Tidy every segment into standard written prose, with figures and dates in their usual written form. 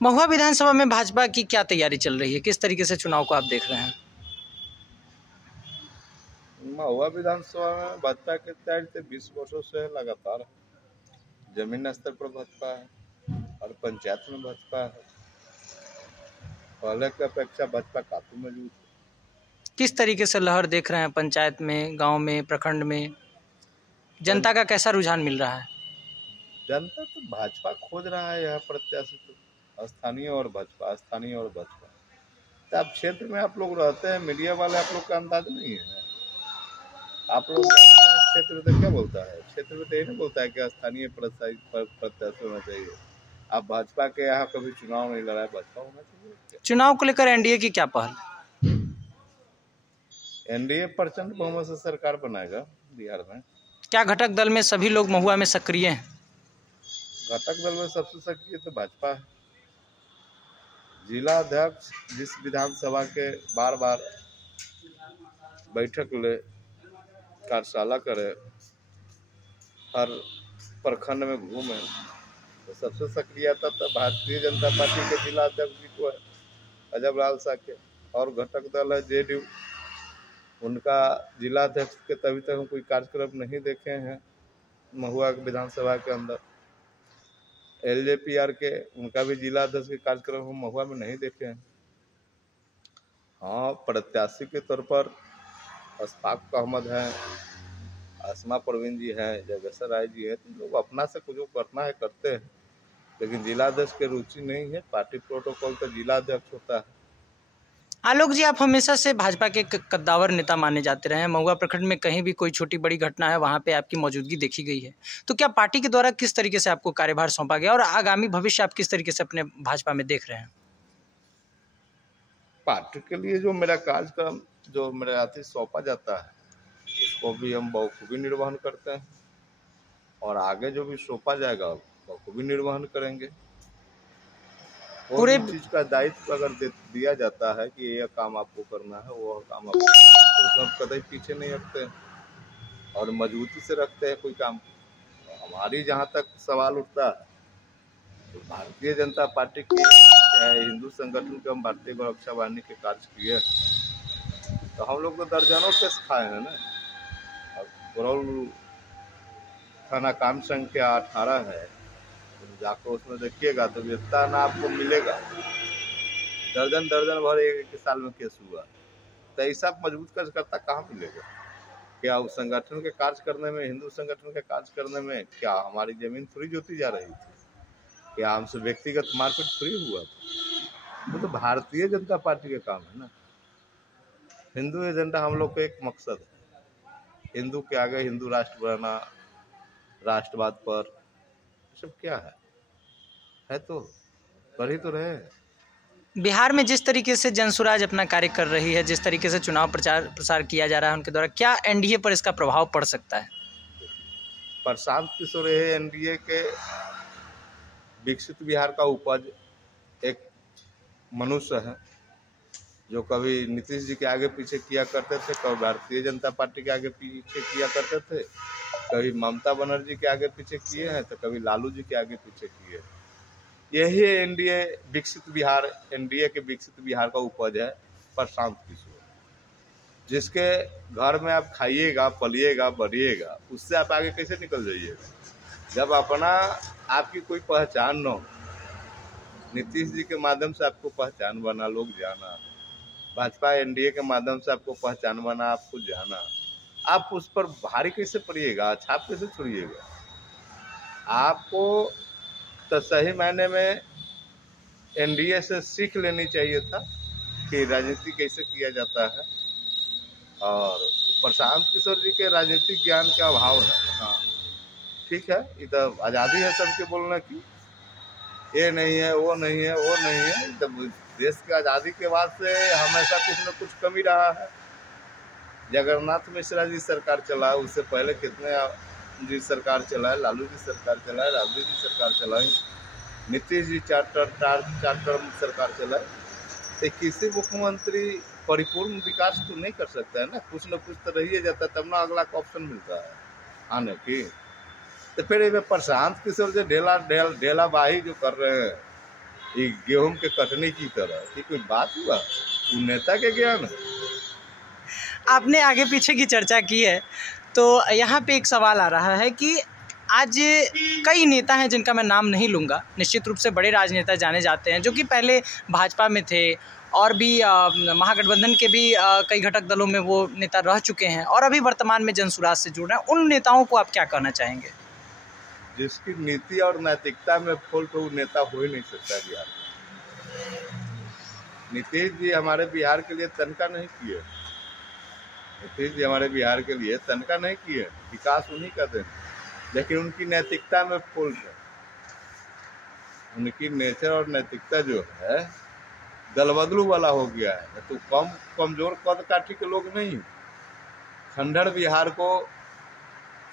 महुआ विधानसभा में भाजपा की क्या तैयारी चल रही है, किस तरीके से चुनाव को आप देख रहे हैं? महुआ विधानसभा में भाजपा के तैयारी से 20 वर्षों से लगातार जमीन स्तर पर भाजपा है और पंचायत में भाजपा है। पहले की अपेक्षा भाजपा काफी मजबूत है। किस तरीके से लहर देख रहे हैं पंचायत में, गांव में, प्रखंड में? जनता का कैसा रुझान मिल रहा है? जनता तो भाजपा खोज रहा है, यहाँ प्रत्याशी तो स्थानीय और भाजपा, स्थानीय और भाजपा। तो आप क्षेत्र में आप लोग रहते हैं, मीडिया वाले आप लोग का अंदाज नहीं है। आप लोग क्षेत्र में तो क्या बोलता है, क्षेत्र में तो ये नहीं बोलता है कि स्थानीय प्रत्याशी होना चाहिए। आप भाजपा के यहाँ कभी चुनाव नहीं लड़ा है, भाजपा होना चाहिए। चुनाव को लेकर एनडीए की क्या पहल? एनडीए प्रचंड बहुमत से सरकार बनाएगा बिहार में। क्या घटक दल में सभी लोग महुआ में सक्रिय हैं? घटक दल में सबसे सक्रिय तो भाजपा है। जिला अध्यक्ष जिस विधानसभा के बार बार बैठक ले, कार्यशाला करे, हर प्रखंड में घूमे, तो सबसे सक्रियता तो भारतीय जनता पार्टी के जिला अध्यक्ष जी को है, अजब लाल साके। और घटक दल है जेडीयू, उनका जिला अध्यक्ष के तभी तक हम कोई कार्यक्रम नहीं देखे हैं महुआ विधानसभा के अंदर। एलजेपीआर के उनका भी जिला अध्यक्ष के कार्यक्रम हम महुआ में नहीं देखे हैं। हाँ, प्रत्याशी के तौर पर अशफाक अहमद हैं, आसमा परवीन जी हैं, जगेश्वर राय जी हैं, तो लोग अपना से कुछ करना है करते हैं, लेकिन जिला अध्यक्ष की रुचि नहीं है। पार्टी प्रोटोकॉल तो जिला अध्यक्ष होता है। आलोक जी, आप हमेशा से भाजपा के कद्दावर नेता माने जाते रहे हैं। महुआ प्रखंड में कहीं भी कोई छोटी बड़ी घटना है, वहां पे आपकी मौजूदगी देखी गई है। तो क्या पार्टी के द्वारा किस तरीके से आपको कार्यभार सौंपा गया और आगामी भविष्य आप किस तरीके से अपने भाजपा में देख रहे हैं? पार्टी के लिए जो मेरा कार्यक्रम जो मेरे हाथी सौंपा जाता है, उसको भी हम बखूबी निर्वहन करते हैं और आगे जो भी सौंपा जाएगा बखूबी निर्वहन करेंगे। पूरे चीज का दायित्व अगर दिया जाता है कि ये काम आपको करना है, वो काम आपको, तो सब कदम पीछे नहीं रखते हैं और मजबूती से रखते हैं कोई काम। हमारी जहाँ तक सवाल उठता है, तो भारतीय जनता पार्टी की चाहे हिंदू संगठन के हम भारतीय रक्षा वाहिनी के कार्य किए, तो हम लोग तो दर्जनों केस खाए हैं ना। और गुरौल थाना कांड संख्या 18 है, जाकर उसमें देखिएगा तो इतना ना आपको मिलेगा। दर्जन दर्जन भर एक साल में केस हुआ, तो ऐसा मजबूत कार्यकर्ता कहाँ मिलेगा? क्या उस संगठन के कार्य करने में, हिंदू संगठन के कार्य करने में क्या हमारी जमीन थोड़ी जोती जा रही थी? क्या हमसे व्यक्तिगत मारपीट थोड़ी हुआ था? वो तो भारतीय जनता पार्टी का काम है ना। हिंदू एजेंडा हम लोग का एक मकसद है, हिंदू के आगे हिंदू राष्ट्र बनाना, राष्ट्रवाद पर सब क्या है तो कर ही तो रहे। बिहार में जिस तरीके से जनसुराज अपना कार्य कर रही है, जिस तरीके से चुनाव प्रचार प्रसार किया जा रहा है उनके द्वारा, क्या एनडीए पर इसका प्रभाव पड़ सकता है? प्रशांत किशोर एनडीए के विकसित बिहार का उपज एक मनुष्य है, जो कभी नीतीश जी के आगे पीछे किया करते थे, कभी भारतीय जनता पार्टी के आगे पीछे किया करते थे, कभी ममता बनर्जी के आगे पीछे किए हैं, तो कभी लालू जी के आगे पीछे किए। यही एनडीए विकसित बिहार, एनडीए के विकसित बिहार का उपज है प्रशांत किशोर, जिसके घर में आप खाइएगा, पलिएगा, बढ़िएगा, उससे आप आगे कैसे निकल जाइएगा? जब अपना आपकी कोई पहचान न हो, नीतीश जी के माध्यम से आपको पहचान बना, लोग जाना, भाजपा एनडीए के माध्यम से आपको पहचान बना, आपको जाना, आप उस पर भारी कैसे पड़िएगा, छाप कैसे छोड़िएगा? आपको तो सही मायने में एनडीए से सीख लेनी चाहिए था कि राजनीति कैसे किया जाता है। और प्रशांत किशोर जी के राजनीतिक ज्ञान का अभाव है। हाँ ठीक है, इधर आज़ादी है सबके बोलने की, ये नहीं है, वो नहीं है, वो नहीं है। तब देश की आज़ादी के बाद से हमेशा कुछ न कुछ कमी रहा है। जगन्नाथ मिश्रा जी सरकार चला, उससे पहले कितने जी सरकार चलाए, लालू जी सरकार चलाए, राबड़ी जी सरकार चलाई, नीतीश जी चार टर्म सरकार चलाए। तो किसी मुख्यमंत्री परिपूर्ण विकास तो नहीं कर सकता है ना, कुछ न कुछ तो रहिए जाता है, तब ना अगला का ऑप्शन मिलता है आने की। तो फिर ये प्रशांत किशोर जो ढेलाबाही जो कर रहे हैं, ये गेहूं के कटनी की तरह कि कोई बात हुआ? वो नेता के ज्ञान है। आपने आगे पीछे की चर्चा की है, तो यहाँ पे एक सवाल आ रहा है कि आज कई नेता हैं जिनका मैं नाम नहीं लूँगा, निश्चित रूप से बड़े राजनेता जाने जाते हैं जो कि पहले भाजपा में थे और भी महागठबंधन के भी कई घटक दलों में वो नेता रह चुके हैं और अभी वर्तमान में जनसुराज से जुड़ रहे हैं। उन नेताओं को आप क्या कहना चाहेंगे? जिसकी नीति और नैतिकता में फॉल्ट हो, नेता हो ही नहीं सकता बिहार में। नीतीश जी हमारे बिहार के लिए तनका नहीं किए, नीतीश जी हमारे बिहार के लिए तनका नहीं किए, विकास उन्हीं का देन, लेकिन उनकी नैतिकता में फॉल्ट है। उनकी नेचर और नैतिकता जो है दलबदलू वाला हो गया है। तो कमजोर कद काठी के लोग नहीं, खंडहर बिहार को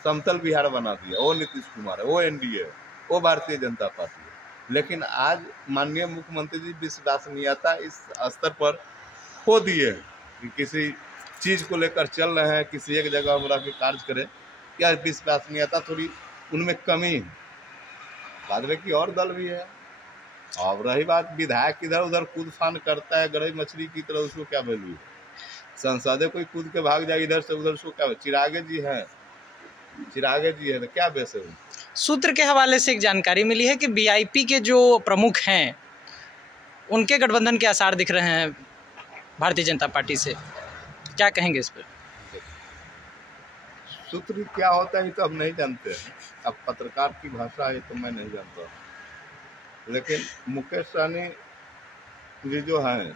समतल बिहार बना दिया वो नीतीश कुमार है, वो एनडीए है, वो भारतीय जनता पार्टी है। लेकिन आज माननीय मुख्यमंत्री जी विश्वसनीयता इस स्तर पर खो दिए कि किसी चीज को लेकर चल रहे हैं, किसी एक जगह हम रह के कार्य करें, क्या विश्वसनीयता थोड़ी उनमें कमी है। बाद में कि और दल भी है। और रही बात विधायक इधर उधर कूद फान करता है गरई मछली की तरह, उसको क्या वैल्यू है? संसदे कोई कूद के भाग जाए इधर से उधर, उसको क्या? चिरागे जी है तो क्या बेस है? सूत्र के हवाले से एक जानकारी मिली है कि वीआईपी के जो प्रमुख हैं उनके गठबंधन के आसार दिख रहे हैं भारतीय जनता पार्टी से, क्या कहेंगे इस पर? सूत्र क्या होता है तो हम नहीं जानते हैं, अब पत्रकार की भाषा है तो मैं नहीं जानता। लेकिन मुकेश सहनी जी जो हैं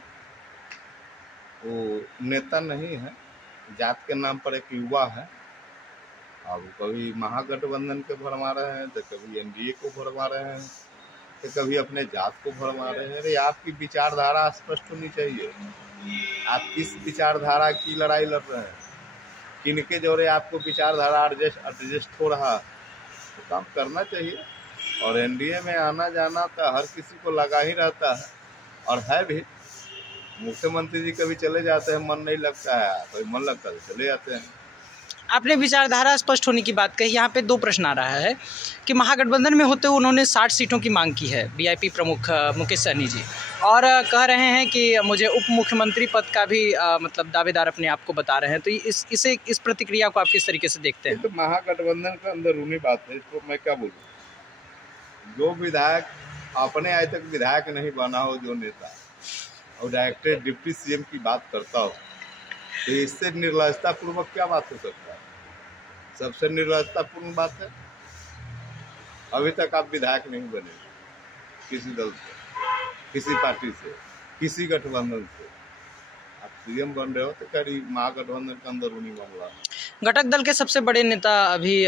वो नेता नहीं है, जात के नाम पर एक युवा है। अब कभी महागठबंधन को भरमा रहे हैं, तो कभी एनडीए को भरमा रहे हैं, तो कभी अपने जात को भरमा रहे हैं। अरे आपकी विचारधारा स्पष्ट होनी चाहिए, आप किस विचारधारा की लड़ाई लड़ रहे हैं, किनके जोरे आपको विचारधारा एडजस्ट हो रहा, तो काम करना चाहिए। और एनडीए में आना जाना तो हर किसी को लगा ही रहता है और है भी। मुख्यमंत्री जी कभी चले जाते हैं, मन नहीं लगता है, कोई मन लगता है चले जाते हैं। आपने विचारधारा स्पष्ट होने की बात कही, यहाँ पे दो प्रश्न आ रहा है कि महागठबंधन में होते हुए उन्होंने 60 सीटों की मांग की है वीआईपी प्रमुख मुकेश सहनी जी, और कह रहे हैं कि मुझे उप मुख्यमंत्री पद का भी मतलब दावेदार अपने आप को बता रहे हैं। तो इस प्रतिक्रिया को आप किस तरीके से देखते हैं? तो महागठबंधन का अंदरूनी बात है, इसको मैं क्या बोलूँ। जो विधायक अपने आज तक विधायक नहीं बना हो, जो नेता और डायरेक्टर डिप्टी सीएम की बात करता हो, तो इससे निर्लजता पूर्वक क्या बात हो सकता है? सबसे निर्लजतापूर्ण बात है। अभी तक आप विधायक नहीं बने किसी दल से, किसी पार्टी से, किसी गठबंधन से, आप सीएम बन रहे हो तो करी महागठबंधन का अंदरूनी मामला। घटक दल के सबसे बड़े नेता अभी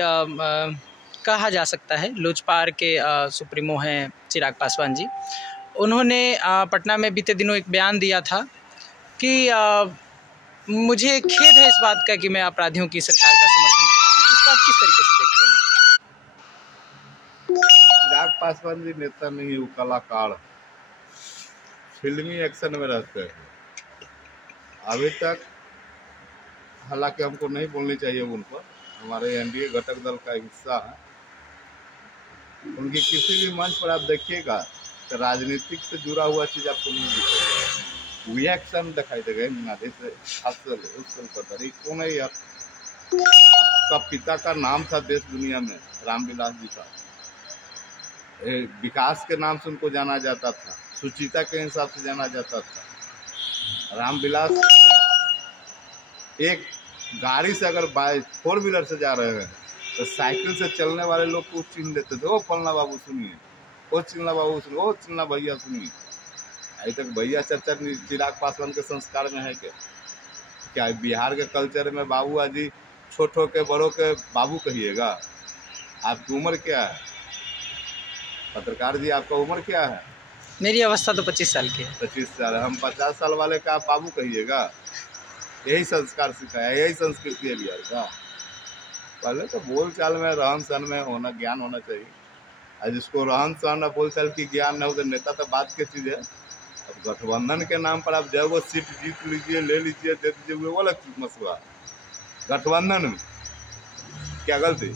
कहा जा सकता है लोजपा के सुप्रीमो हैं चिराग पासवान जी। उन्होंने पटना में बीते दिनों एक बयान दिया था कि मुझे खेद है इस बात का कि मैं अपराधियों की सरकार का समर्थन कर रहा हूँ। इसको आप किस तरीके से देखते हैं? चिराग पासवान जी नेता नहीं, वो कलाकार, फिल्मी एक्शन में रहते हैं। अभी तक हालांकि हमको नहीं बोलनी चाहिए उन पर, हमारे एनडीए घटक दल का हिस्सा है। उनकी किसी भी मंच पर आप देखिएगा तो राजनीतिक से जुड़ा हुआ चीज आपको नहीं दिखेगा, रिएक्शन दिखाई देगा। जैसे क्यों नहीं यार, आपका पिता का नाम था देश दुनिया में, रामविलास जी का, विकास के नाम से उनको जाना जाता था, सुचिता के हिसाब से जाना जाता था। रामविलास एक गाड़ी से अगर 4 व्हीलर से जा रहे हैं तो साइकिल से चलने वाले लोग को चिन्ह लेते थे, ओ फलना बाबू सुनिए, ओ चिल्ला बाबू सुनिए, ओ चिल्ला भैया सुनिए। अभी तक भैया चर्चा चिराग पासवान के संस्कार में है क्या? बिहार के कल्चर में बाबू आजी छोटों के बड़ों के बाबू कहिएगा? आपकी उम्र क्या है पत्रकार जी, आपका उम्र क्या है? मेरी अवस्था तो 25 साल की है। 25 साल, हम 50 साल वाले का आप बाबू कहिएगा? यही संस्कार सिखाया, यही संस्कृति है बिहार का। पहले तो बोल चाल में, रहन सहन में होना ज्ञान होना चाहिए। आज जिसको रहन सहन और बोल चाल की ज्ञान न हो तो नेता तो बात की चीज़ है। अब गठबंधन के नाम पर आप जब वो सीट जीत लीजिए, ले लीजिए, दे दीजिए, वो अलग मसला। गठबंधन में क्या गलती?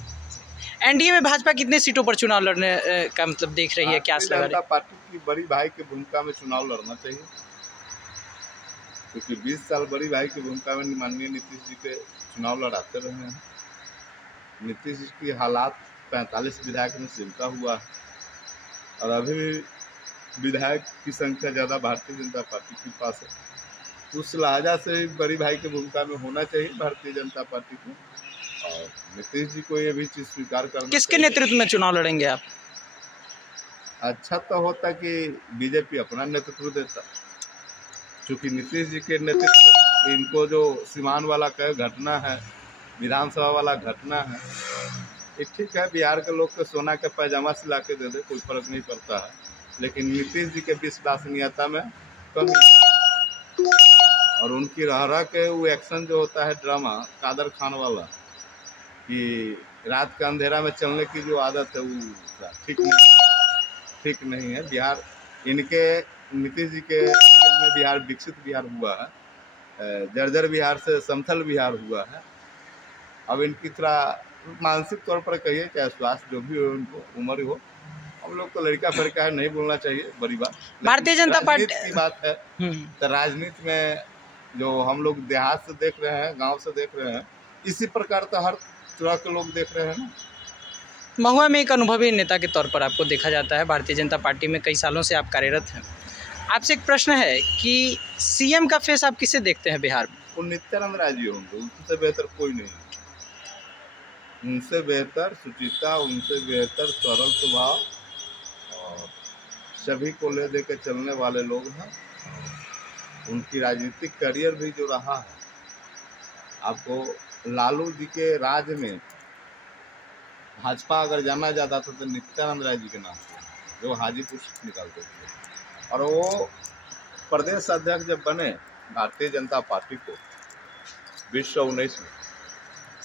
एनडीए में भाजपा कितने सीटों पर चुनाव लड़ने का मतलब देख रही है, क्या लगा रही है? पार्टी की बड़ी भाई की भूमिका में चुनाव लड़ना चाहिए, क्योंकि 20 साल बड़ी भाई की भूमिका में माननीय नीतीश जी के चुनाव लड़ाते रहे हैं। नीतीश जी की हालात 45 विधायक में सिमटा हुआ है और अभी भी विधायक की संख्या ज़्यादा भारतीय जनता पार्टी के पास है। उस लिहाजा से बड़ी भाई की भूमिका में होना चाहिए भारतीय जनता पार्टी को, और नीतीश जी को ये भी चीज़ स्वीकार करना। किसके नेतृत्व में चुनाव लड़ेंगे आप? अच्छा तो होता कि बीजेपी अपना नेतृत्व देता, क्योंकि नीतीश जी के नेतृत्व, इनको जो सीमान वाला घटना है, विधानसभा वाला घटना है, ये ठीक है, बिहार के लोग को सोना के पैजामा सिला के दे दे, कोई फर्क नहीं पड़ता है, लेकिन नीतीश जी के विश्वसनीयता में कमी है। और उनकी रह के वो एक्शन जो होता है ड्रामा कादर खान वाला, कि रात का अंधेरा में चलने की जो आदत है वो ठीक नहीं है। बिहार, इनके नीतीश जी के विजन में बिहार विकसित बिहार हुआ है, जर्जर बिहार से समथल बिहार हुआ है। अब इनकी थोड़ा मानसिक तौर पर कहिए, चाहे स्वास्थ्य जो भी हो, उनको उम्र हो, हम लोग को लड़का फड़का है, नहीं बोलना चाहिए, बड़ी बात। भारतीय जनता पार्टी की बात है, तो राजनीति में जो हम लोग देहात से देख रहे हैं, गांव से देख रहे हैं, इसी प्रकार तो हर तरह के लोग देख रहे हैं ना। महुआ में एक अनुभवी नेता के तौर पर आपको देखा जाता है, भारतीय जनता पार्टी में कई सालों से आप कार्यरत हैं। आपसे एक प्रश्न है कि सीएम का फेस आप किसे देखते हैं बिहार में? वो नित्यानंद राय जी होंगे, उनसे बेहतर कोई नहीं, उनसे बेहतर सुचिता, उनसे बेहतर सरल स्वभाव और सभी को ले दे के चलने वाले लोग हैं। उनकी राजनीतिक करियर भी जो रहा है, आपको लालू जी के राज में भाजपा अगर जाना जाता था तो नित्यानंद राय जी के नाम से, जो हाजीपुर से निकलते थे, और वो प्रदेश अध्यक्ष जब बने भारतीय जनता पार्टी को 2019 में,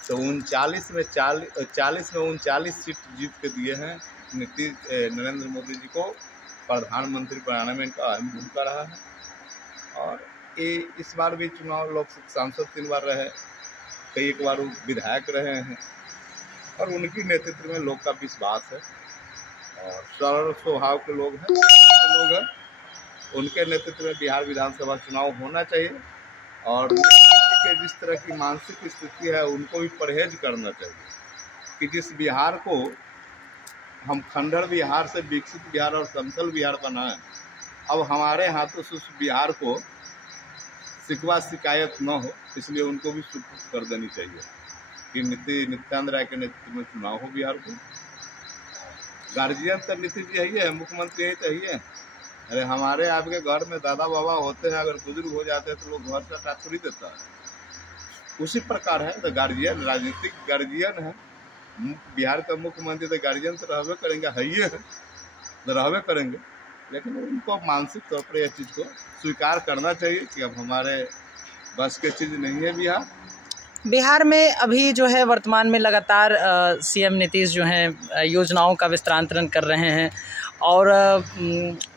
तो 39 में 39 सीट जीत के दिए हैं। नरेंद्र मोदी जी को प्रधानमंत्री बनाने में इनका अहम भूमिका रहा है, और ये इस बार भी चुनाव लोग सांसद 3 बार रहे, कई एक बार विधायक रहे हैं, और उनकी नेतृत्व में लोग का विश्वास है, और सरल स्वभाव के लोग हैं, उनके नेतृत्व में बिहार विधानसभा चुनाव होना चाहिए। और के जिस तरह की मानसिक स्थिति है, उनको भी परहेज करना चाहिए कि जिस बिहार को हम खंडहर बिहार से विकसित बिहार और समतल बिहार बनाएं, अब हमारे हाथों से उस बिहार को शिकवा शिकायत न हो, इसलिए उनको भी सुपुर्द कर देनी चाहिए कि नित्यानंद राय के नेतृत्व में चुनाव हो बिहार को। गार्जियन तो नीतीश जी है, मुख्यमंत्री यही तो है। अरे हमारे आपके घर में दादा बाबा होते हैं, अगर बुजुर्ग हो जाते हैं तो लोग घर से हटा थोड़ी देता है, उसी प्रकार है। तो गार्जियन राजनीतिक गार्जियन है, बिहार का मुख्यमंत्री तो गार्जियन तो रहबे करेंगे, है ही है, तो रहबे करेंगे, लेकिन उनको मानसिक तौर पर यह चीज़ को स्वीकार करना चाहिए कि अब हमारे बस की चीज़ नहीं है बिहार में। अभी जो है वर्तमान में लगातार सीएम नीतीश जो हैं योजनाओं का विस्तारांतरण कर रहे हैं, और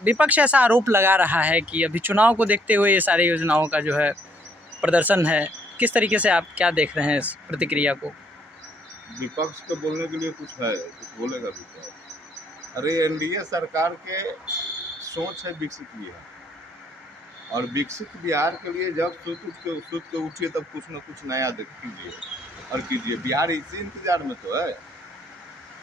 विपक्ष ऐसा आरोप लगा रहा है कि अभी चुनाव को देखते हुए ये सारी योजनाओं का जो है प्रदर्शन है। किस तरीके से आप क्या देख रहे हैं इस प्रतिक्रिया को? विपक्ष को बोलने के लिए कुछ है, कुछ बोलेगा विपक्ष? अरे एनडीए सरकार के सोच है विकसित बिहार, और विकसित बिहार के लिए जब सुत के उठिए तब कुछ न कुछ नया कीजिए और कीजिए। बिहार इसी इंतजार में तो है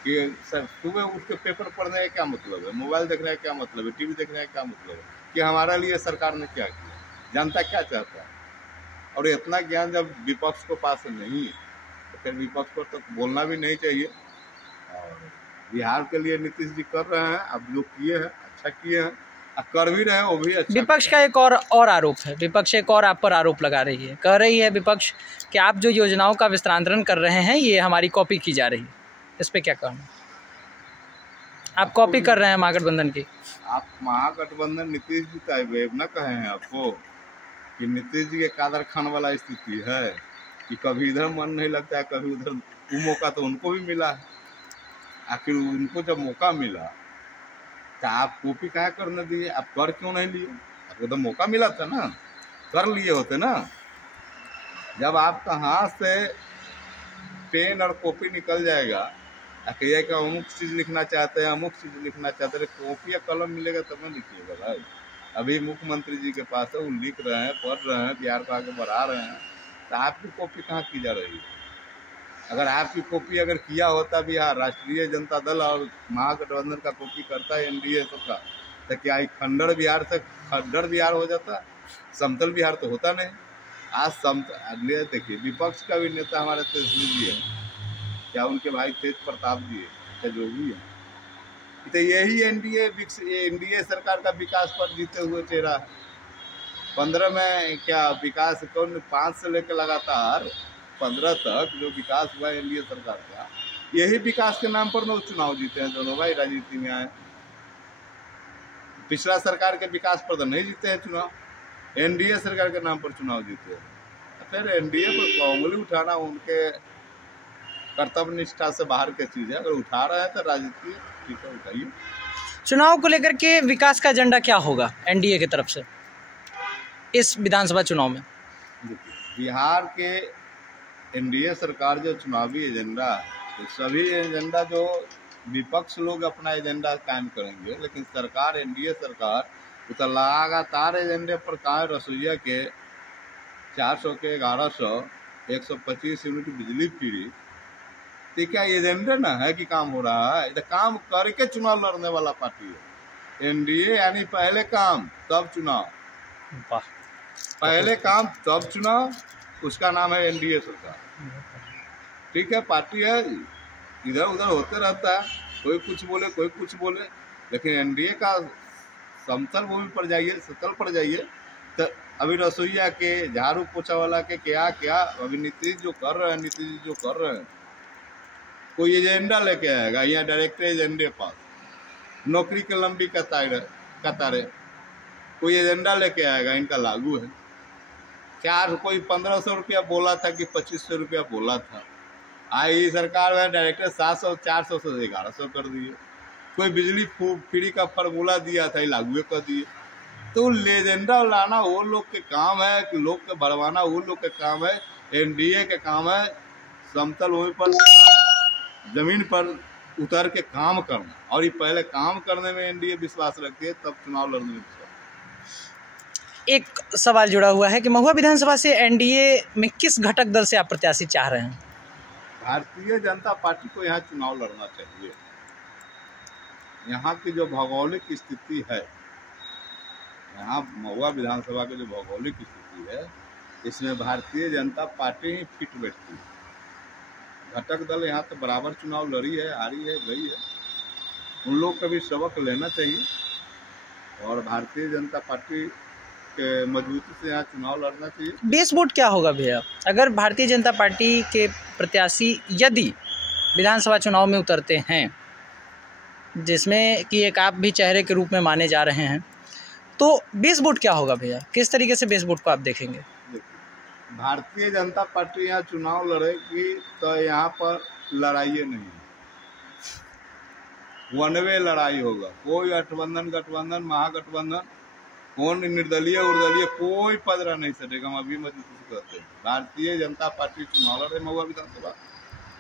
कि सर सुबह उठ के पेपर पढ़ने का क्या मतलब है, मोबाइल देखने का क्या मतलब है, टीवी देखने का क्या मतलब है, कि हमारा लिए सरकार ने क्या किया, जनता क्या चाहता है। और इतना ज्ञान जब विपक्ष को पास नहीं है तो फिर विपक्ष को तो बोलना भी नहीं चाहिए। और बिहार के लिए नीतीश जी कर रहे हैं, अब जो किए हैं अच्छा किए हैं, कर भी रहे हैं वो भी अच्छा। विपक्ष का एक और आरोप है, विपक्ष एक और आप पर आरोप लगा रही है, कह रही है विपक्ष कि आप जो योजनाओं का विस्तारांतरण कर रहे हैं ये हमारी कॉपी की जा रही है। इस पे क्या कहना? आप कॉपी कर रहे हैं महागठबंधन की। आप महागठबंधन नीतीश जी का न कहे हैं आपको कि नीतीश जी के कादर खान वाला स्थिति है कि कभी इधर मन नहीं लगता है, कभी उधर। वो मौका तो उनको भी मिला है, आखिर उनको जब मौका मिला तो आप कॉपी क्या करने दिए, आप कर क्यों नहीं लिए? आपको तो मौका मिला था ना, कर लिए होते ना। जब आपका हाथ से पेन और कॉपी निकल जाएगा कहिए कि अमुक चीज़ लिखना चाहते हैं, अमुक चीज़ लिखना चाहते हैं, कॉपी या कलम मिलेगा तब ना लिखिएगा भाई। अभी मुख्यमंत्री जी के पास है, वो लिख रहे हैं, पढ़ रहे हैं, बिहार को आगे बढ़ा रहे हैं, तो आपकी कॉपी कहाँ की जा रही है? अगर आपकी कॉपी अगर किया होता बिहार राष्ट्रीय जनता दल और महागठबंधन का कॉपी करता है एनडीए सबका, तो क्या खंडर बिहार से खंडर बिहार हो जाता? समतल बिहार तो होता नहीं। आज समतल देखिए, विपक्ष का भी नेता हमारे तेजस्वी जी है, क्या उनके भाई तेज प्रताप जी है, क्या जो भी है, तो यही एनडीए सरकार का विकास पर जीते हुए चेहरा है। 15 में क्या विकास कौन 5 से लेकर लगातार 15 तक जो विकास हुआ एनडीए सरकार का, यही विकास के नाम पर लोग चुनाव जीते हैं दोनों भाई राजनीति में आए। पिछला सरकार के विकास पर तो नहीं जीते हैं चुनाव, एनडीए सरकार के नाम पर चुनाव जीते हैं। फिर एनडीए पर उंगली उठाना उनके कर्तव्य निष्ठा से बाहर की चीज है। अगर उठा रहा है तो राजनीति ठीक है, उठाइए। चुनाव को लेकर के विकास का एजेंडा क्या होगा एनडीए की तरफ से इस विधानसभा चुनाव में? बिहार के एनडीए सरकार जो चुनावी एजेंडा, तो सभी एजेंडा जो विपक्ष लोग अपना एजेंडा कायम करेंगे, लेकिन सरकार एनडीए सरकार तो लगातार एजेंडे पर काम। रसोईया के 400 के 1100 125 यूनिट बिजली फ्री, तो क्या एजेंडा ना है कि काम हो रहा है? तो काम करके चुनाव लड़ने वाला पार्टी है एनडीए, यानी पहले काम तब चुनाव, पहले काम तब चुनाव, उसका नाम है एनडीए सरकार। ठीक है, पार्टी है, इधर उधर होते रहता है, कोई कुछ बोले कोई कुछ बोले, लेकिन एनडीए का समतल भूमि पर जाइए, सतल पर जाइए, तो अभी रसोईया के, झाड़ू पोछा वाला के क्या क्या अभी नीतीश जो कर रहे हैं, नीतीश जी जो कर रहे हैं, कोई एजेंडा लेके आएगा यहाँ डायरेक्ट एजेंडे पास, नौकरी के लंबी कतारें, कोई एजेंडा लेके आएगा, इनका लागू है। कोई 1500 रुपया बोला था कि 2500 रुपया बोला था, आई सरकार में डायरेक्टर 700 400 से 1100 कर दिए। कोई बिजली फ्री का फार्मूला दिया था, लागू कर दिए। तो एजेंडा लाना वो लोग के काम है, कि लोग के बढ़वाना वो लोग के काम है, एनडीए के काम है समतल भूमि पर जमीन पर उतर के काम करना, और ये पहले काम करने में एनडीए विश्वास रखती है, तब चुनाव लड़ने में विश्वास। एक सवाल जुड़ा हुआ है कि महुआ विधानसभा से एनडीए में किस घटक दल से आप प्रत्याशी चाह रहे हैं? भारतीय जनता पार्टी को यहाँ चुनाव लड़ना चाहिए। यहाँ की जो भौगोलिक स्थिति है, यहाँ महुआ विधानसभा की जो भौगोलिक स्थिति है, इसमें भारतीय जनता पार्टी ही फिट बैठती है। घटक दल यहाँ तो बराबर चुनाव लड़ी है, हारी है, गई है, उन लोग का भी सबक लेना चाहिए, और भारतीय जनता पार्टी के मजबूती से यहाँ चुनाव लड़ना चाहिए। बेस वोट क्या होगा भैया, अगर भारतीय जनता पार्टी के प्रत्याशी यदि विधानसभा चुनाव में उतरते हैं, जिसमें कि एक आप भी चेहरे के रूप में माने जा रहे हैं, तो बेस वोट क्या होगा भैया? किस तरीके से बेस वोट को आप देखेंगे? भारतीय जनता पार्टी यहाँ चुनाव लड़ेगी तो यहाँ पर लड़ाई नहीं, वन वे लड़ाई होगा। कोई गठबंधन महागठबंधन, कौन निर्दलीय उर्दलीय, कोई पदरा नहीं सटेगा। हम अभी मजबूती कहते हैं भारतीय जनता पार्टी चुनाव लड़े महुआ विधानसभा,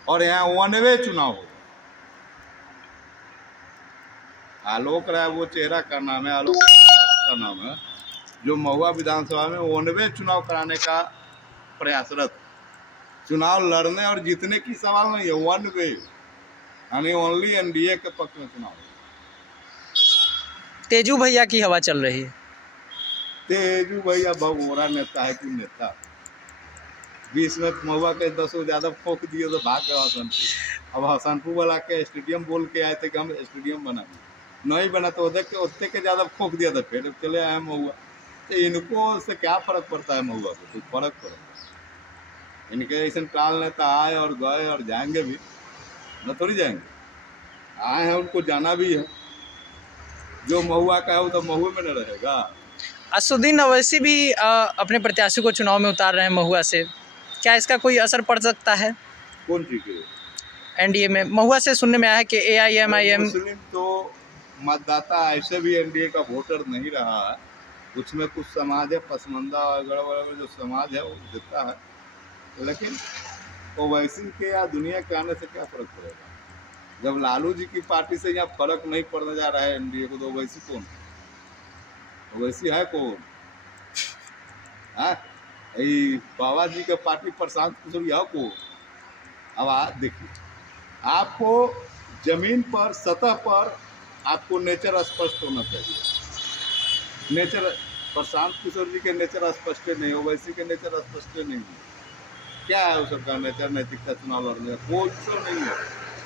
और यहाँ वन वे चुनाव होगा। आलोक राय वो चेहरा का नाम है, आलोक का नाम है, जो महुआ विधानसभा में वन वे चुनाव कराने का प्रयासरत, चुनाव लड़ने और जीतने की सवाल नहीं है, वन वे, यानी ओनली एनडीए के पक्ष में चुनाव। तेजू भैया की हवा चल रही है। तेजू भैया भगोरा नेता है कि नेता, 20 में महुआ के 10 ज्यादा फोक दिए तो भाग गए हसनपुर। अब हसनपुर वाला के स्टेडियम बोल के आए थे कि हम स्टेडियम बना, नहीं बना तो देख के उतने के ज्यादा फोक दिया था, फिर चले आए महुआ। तो इनको से क्या फर्क पड़ता है महुआ को? कुछ फर्क पड़ता है? इनके ऐसे टाल नेता आए और गए और जाएंगे भी न, थोड़ी जाएंगे, आए हैं उनको जाना भी है। जो महुआ का है वो तो महुए में न रहेगा। असदुद्दीन ओवैसी भी अपने प्रत्याशी को चुनाव में उतार रहे हैं महुआ से, क्या इसका कोई असर पड़ सकता है? कौन चीज के? एनडीए में महुआ से सुनने में आया है कि AIMIM मुस्लिम तो मतदाता ऐसे भी एनडीए का वोटर नहीं रहा है, उसमें कुछ समाज है पसमंदा वगैरह जो समाज है वो देता है, लेकिन ओवैसी के या दुनिया के आने से क्या फर्क पड़ेगा? जब लालू जी की पार्टी से यहाँ फर्क नहीं पड़ने जा रहा है एनडीए को, तो ओवैसी कौन, ओवैसी है कौन? बाबा जी के पार्टी प्रशांत किशोर है को। अब आप देखिए, आपको जमीन पर सतह पर आपको नेचर स्पष्ट होना चाहिए। नेचर प्रशांत किशोर जी के नेचर स्पष्ट नहीं, ओवैसी के नेचर स्पष्ट नहीं है। क्या है उस सबका नेचर? नैतिकता चुनाव लड़ने का कोई तो नहीं है।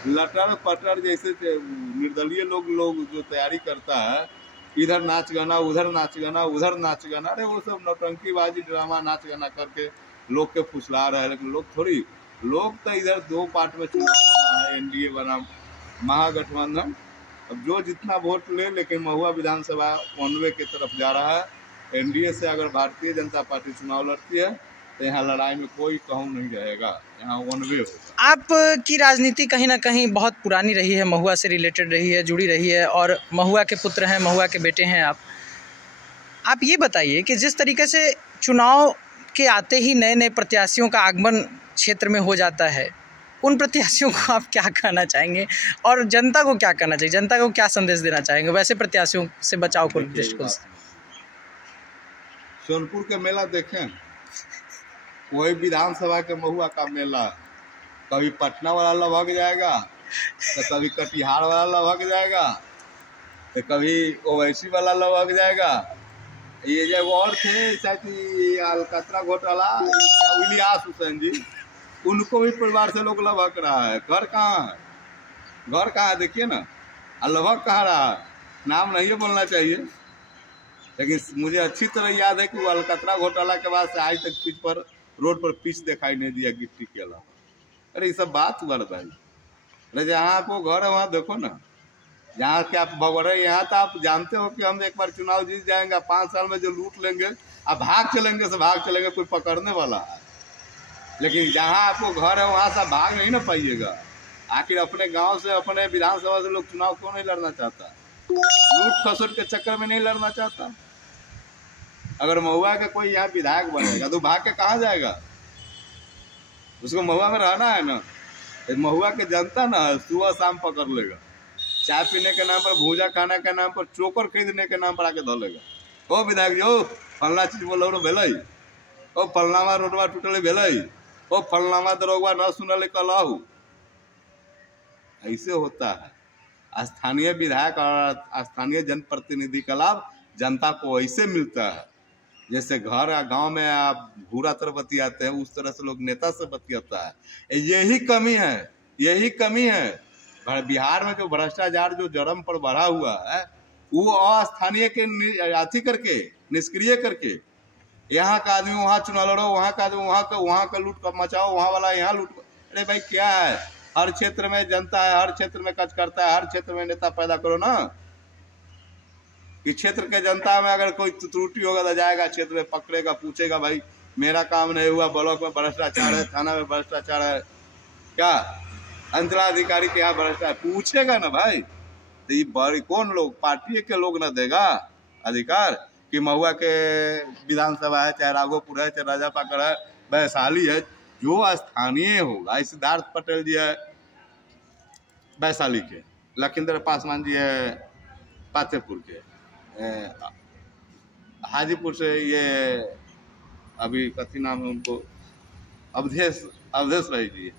लटर पटर जैसे निर्दलीय लोग जो तैयारी करता है, इधर नाच गाना, उधर नाच गाना, उधर नाच गाना, अरे वो सब नौटंकीबाजी ड्रामा नाच गाना करके लोग के फुसला रहे हैं। लेकिन लोग तो इधर दो पार्ट में चुनाव होना है, एनडीए बना महागठबंधन। अब जो जितना वोट ले, लेकिन महुआ विधानसभा 1 की तरफ जा रहा है। एनडीए से अगर भारतीय जनता पार्टी चुनाव लड़ती है तो यहाँ लड़ाई में कोई कहूँ नहीं रहेगा, यहाँ 1 होगा। आपकी राजनीति कहीं ना कहीं बहुत पुरानी रही है, महुआ से रिलेटेड रही है, जुड़ी रही है, और महुआ के पुत्र हैं, महुआ के बेटे हैं आप ये बताइए कि जिस तरीके से चुनाव के आते ही नए नए प्रत्याशियों का आगमन क्षेत्र में हो जाता है, उन प्रत्याशियों को आप क्या कहना चाहेंगे और जनता को क्या कहना चाहिए? जनता को क्या संदेश देना चाहेंगे वैसे प्रत्याशियों से बचाव को दृष्टिकोण से? सोनपुर के मेला देखें, वही विधानसभा के महुआ का मेला, कभी पटना वाला लभक जाएगा, तो कभी कटिहार वाला लभक जाएगा, तो कभी ओवैसी वाला लभक जाएगा। ये जब और थे शायद अलकतरा घोटाला, इलियास हुसैन जी, उनको भी परिवार से लोग लभक रहा है। घर कहाँ है? घर कहाँ है देखिए ना, लभक कहाँ रहा है? नाम नहीं बोलना चाहिए, लेकिन मुझे अच्छी तरह याद है कि वो अलकतरा घोटाला के बाद से आज तक पिच पर, रोड पर पिच दिखाई नहीं दिया गिट्टी के अलावा। अरे ये सब बात हुआ भाई। अरे जहाँ आपको घर है वहाँ देखो ना, जहाँ के आप भगोड़े, यहाँ तो आप जानते हो कि हम एक बार चुनाव जीत जाएंगे, 5 साल में जो लूट लेंगे, आप भाग चलेंगे से भाग चलेंगे, कोई पकड़ने वाला है। लेकिन जहाँ आपको घर है वहाँ से भाग नहीं ना पाइएगा। आखिर अपने गांव से, अपने विधानसभा से लोग चुनाव क्यों नहीं लड़ना चाहता? लूट खसोट के चक्कर में नहीं लड़ना चाहता। अगर महुआ का कोई यहाँ विधायक बनेगा तो भाग के कहाँ जाएगा? उसको महुआ में रहना है ना। महुआ के जनता ना सुबह शाम पकड़ लेगा, चाय पीने के नाम पर, भूजा खाने के नाम पर, चोकर खरीदने के नाम पर आके धो लेगा। ओ विधायक जो फलना चीज बोलो भेलै, ओ फलनामा रोडवा टूटल भेलै, ओ फलनामा दरोगा न सुनल कहलहू। ऐसे होता है। स्थानीय विधायक और स्थानीय जनप्रतिनिधि का लाभ जनता को ऐसे मिलता है जैसे घर या गांव में आप भूरा तरह बतियाते हैं, उस तरह से लोग नेता से बतियाता है। यही कमी है, यही कमी है। बिहार में जो भ्रष्टाचार जो जड़म पर बढ़ा हुआ है, वो अस्थानीय के अथी करके, निष्क्रिय करके, यहाँ का आदमी वहाँ चुनाव लड़ो, वहाँ का आदमी वहाँ का लूट मचाओ, वहाँ वाला यहाँ लूट। अरे भाई क्या है, हर क्षेत्र में जनता है, हर क्षेत्र में कच करता है, हर क्षेत्र में नेता पैदा करो ना। कि क्षेत्र के जनता में अगर कोई त्रुटि होगा तो जाएगा क्षेत्र में, पकड़ेगा, पूछेगा भाई मेरा काम नहीं हुआ, ब्लॉक में भ्रष्टाचार है, थाना में भ्रष्टाचार है, क्या अंचलाधिकारी के यहाँ भ्रष्टाचार, पूछेगा ना भाई। तो ये बड़ी कौन लोग, पार्टी के लोग ना देगा अधिकार कि महुआ के विधानसभा है, चाहे राघोपुर है, चाहे राजापाकर है, वैशाली है, जो स्थानीय होगा। सिद्धार्थ पटेल जी है वैशाली के, लखींद्र पासवान जी है पातेपुर के, हाजीपुर से ये अभी कथी नाम है उनको, अवधेश भाई जी।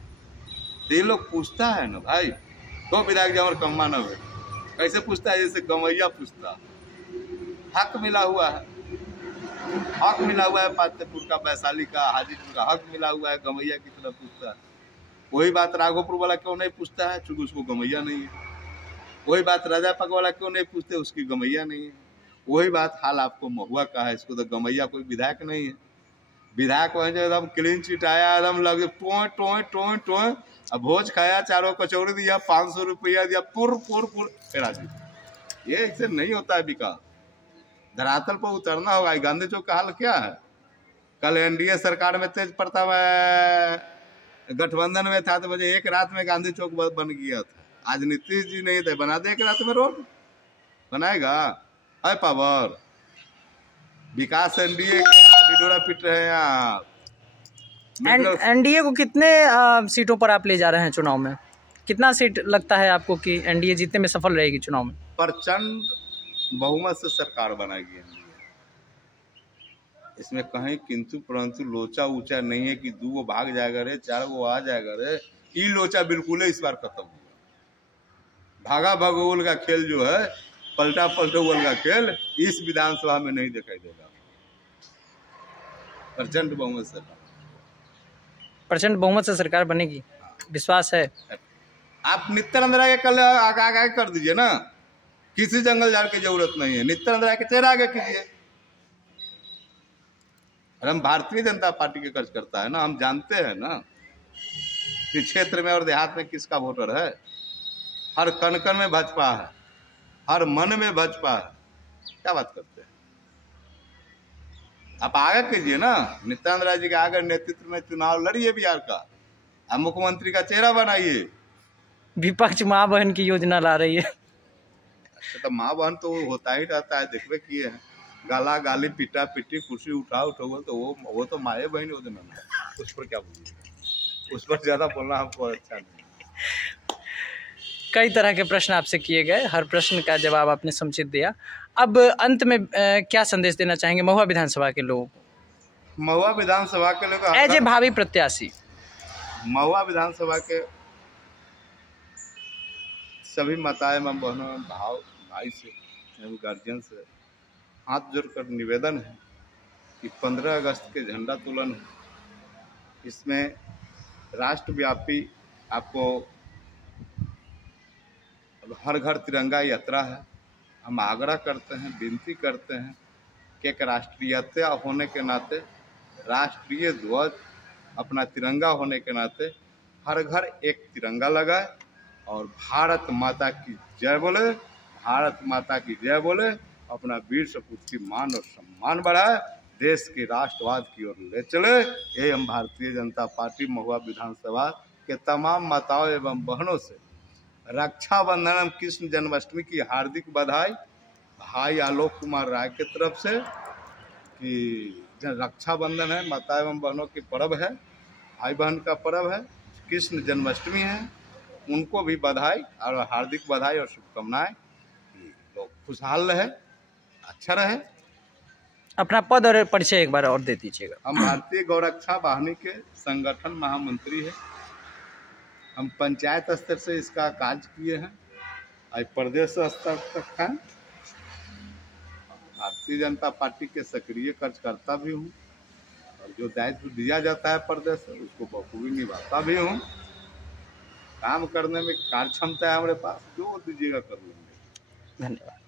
तो ये लोग पूछता है ना भाई, तो विधायक जी और कम्मा न हुए, कैसे पूछता है? जैसे गमैया पूछता। हक मिला हुआ है, हक मिला हुआ है, पातेपुर का, वैशाली का, हाजीपुर का हक मिला हुआ है, गमैया की तरह पूछता है। वही बात राघोपुर वाला क्यों नहीं पूछता है? चूंकि उसको गमैया नहीं है। वही बात राजापाक वाला क्यों नहीं पूछते? उसकी गमैया नहीं है। वही बात हाल आपको महुआ का है, इसको तो गमैया कोई विधायक नहीं है। विधायक वही जो एकदम क्लीन चिट आया, एकदम लगे टोए टोए टोए टोए, अब भोज खाया, 4 कचौड़ी दिया, 500 रुपया दिया, पुर पुर पुर फेरा दी। ये ऐसे नहीं होता है विकास। धरातल पर उतरना होगा। गांधी चौक का हाल क्या है? कल एनडीए सरकार में तेज प्रताप गठबंधन में था तो मुझे एक रात में गांधी चौक बन गया था। आज नीतीश जी नहीं थे, बना दे एक रात में रोड, बनाएगा? है पावर? विकास एनडीए डिडोरा पिट रहे हैं आप। एनडीए को कितने सीटों पर आप ले जा रहे हैं चुनाव में? कितना सीट लगता है आपको कि एनडीए जीतने में सफल रहेगी चुनाव में? प्रचंड बहुमत से सरकार बनाएगी एनडीए। इसमें कहीं किंतु परंतु लोचा ऊंचा नहीं है कि 2 गो भाग जाएगा रे, 4 गो आ जाएगा रे। ई लोचा बिल्कुल इस बार खत्म हुआ। भागा भगोल का खेल जो है, पलटा पलटोल का खेल इस विधानसभा में नहीं दिखाई देगा। प्रचंड बहुमत से, प्रचंड बहुमत से सरकार बनेगी, विश्वास है। आप नित्यानंद राय के कल आगे कर दीजिए ना, किसी जंगल झाड़ की जरूरत नहीं है, नित्यानंद राय के चेहरा आगे कीजिए। और हम भारतीय जनता पार्टी के कार्यकर्ता है ना, हम जानते हैं ना कि क्षेत्र में और देहात में किसका वोटर है। हर कण कण में भाजपा है, हर मन में भाजपा है। क्या बात करते हैं आप? आगे कीजिए ना, नित्यानंद राय जी के आगे नेतृत्व में चुनाव लड़िए बिहार का, आप मुख्यमंत्री का चेहरा बनाइए। विपक्ष माँ बहन की योजना ला रही है। अच्छा, तो माँ बहन तो होता ही रहता है, देखबे किए हैं। गाला गाली, पिटा पिटी, कुर्सी उठा उठो, तो वो तो माए बहन योजना है। उस पर क्या बोलिए, उस पर ज्यादा बोलना हमको अच्छा नहीं। कई तरह के प्रश्न आपसे किए गए, हर प्रश्न का जवाब आपने समुचित दिया। अब अंत में क्या संदेश देना चाहेंगे महुआ विधानसभा के लोगों को? महुआ विधानसभा के लोग एज ए भावी प्रत्याशी, महुआ विधानसभा के सभी माताएं एवं बहनों एवं भाई से एवं गार्जियन से हाथ जोड़कर निवेदन है कि 15 अगस्त के झंडा तोलन है, इसमें राष्ट्रव्यापी आपको हर घर तिरंगा यात्रा है। हम आग्रह करते हैं, विनती करते हैं कि एक राष्ट्रीयता होने के नाते, राष्ट्रीय ध्वज अपना तिरंगा होने के नाते हर घर एक तिरंगा लगाए और भारत माता की जय बोले, भारत माता की जय बोले, अपना वीर सपूत की मान और सम्मान बढ़ाए, देश के राष्ट्रवाद की ओर ले चले। ये हम भारतीय जनता पार्टी महुआ विधानसभा के तमाम माताओं एवं बहनों से रक्षाबंधन एवं कृष्ण जन्माष्टमी की हार्दिक बधाई भाई आलोक कुमार राय के तरफ से कि रक्षाबंधन है, माता एवं बहनों की पर्व है, भाई बहन का पर्व है, कृष्ण जन्माष्टमी है, उनको भी बधाई और हार्दिक बधाई और शुभकामनाएं। लोग खुशहाल रहे, अच्छा रहे। अपना पद और परिचय एक बार और दे दीजिएगा। हम भारतीय गौरक्षा वाहिनी के संगठन महामंत्री हैं। हम पंचायत स्तर से इसका कार्य किए हैं, आज प्रदेश स्तर तक है। भारतीय जनता पार्टी के सक्रिय कार्यकर्ता भी हूँ और जो दायित्व दिया जाता है प्रदेश से उसको बखूबी निभाता भी हूँ। काम करने में कार्य क्षमता है हमारे पास, जो दीजिएगा कर लेंगे। धन्यवाद।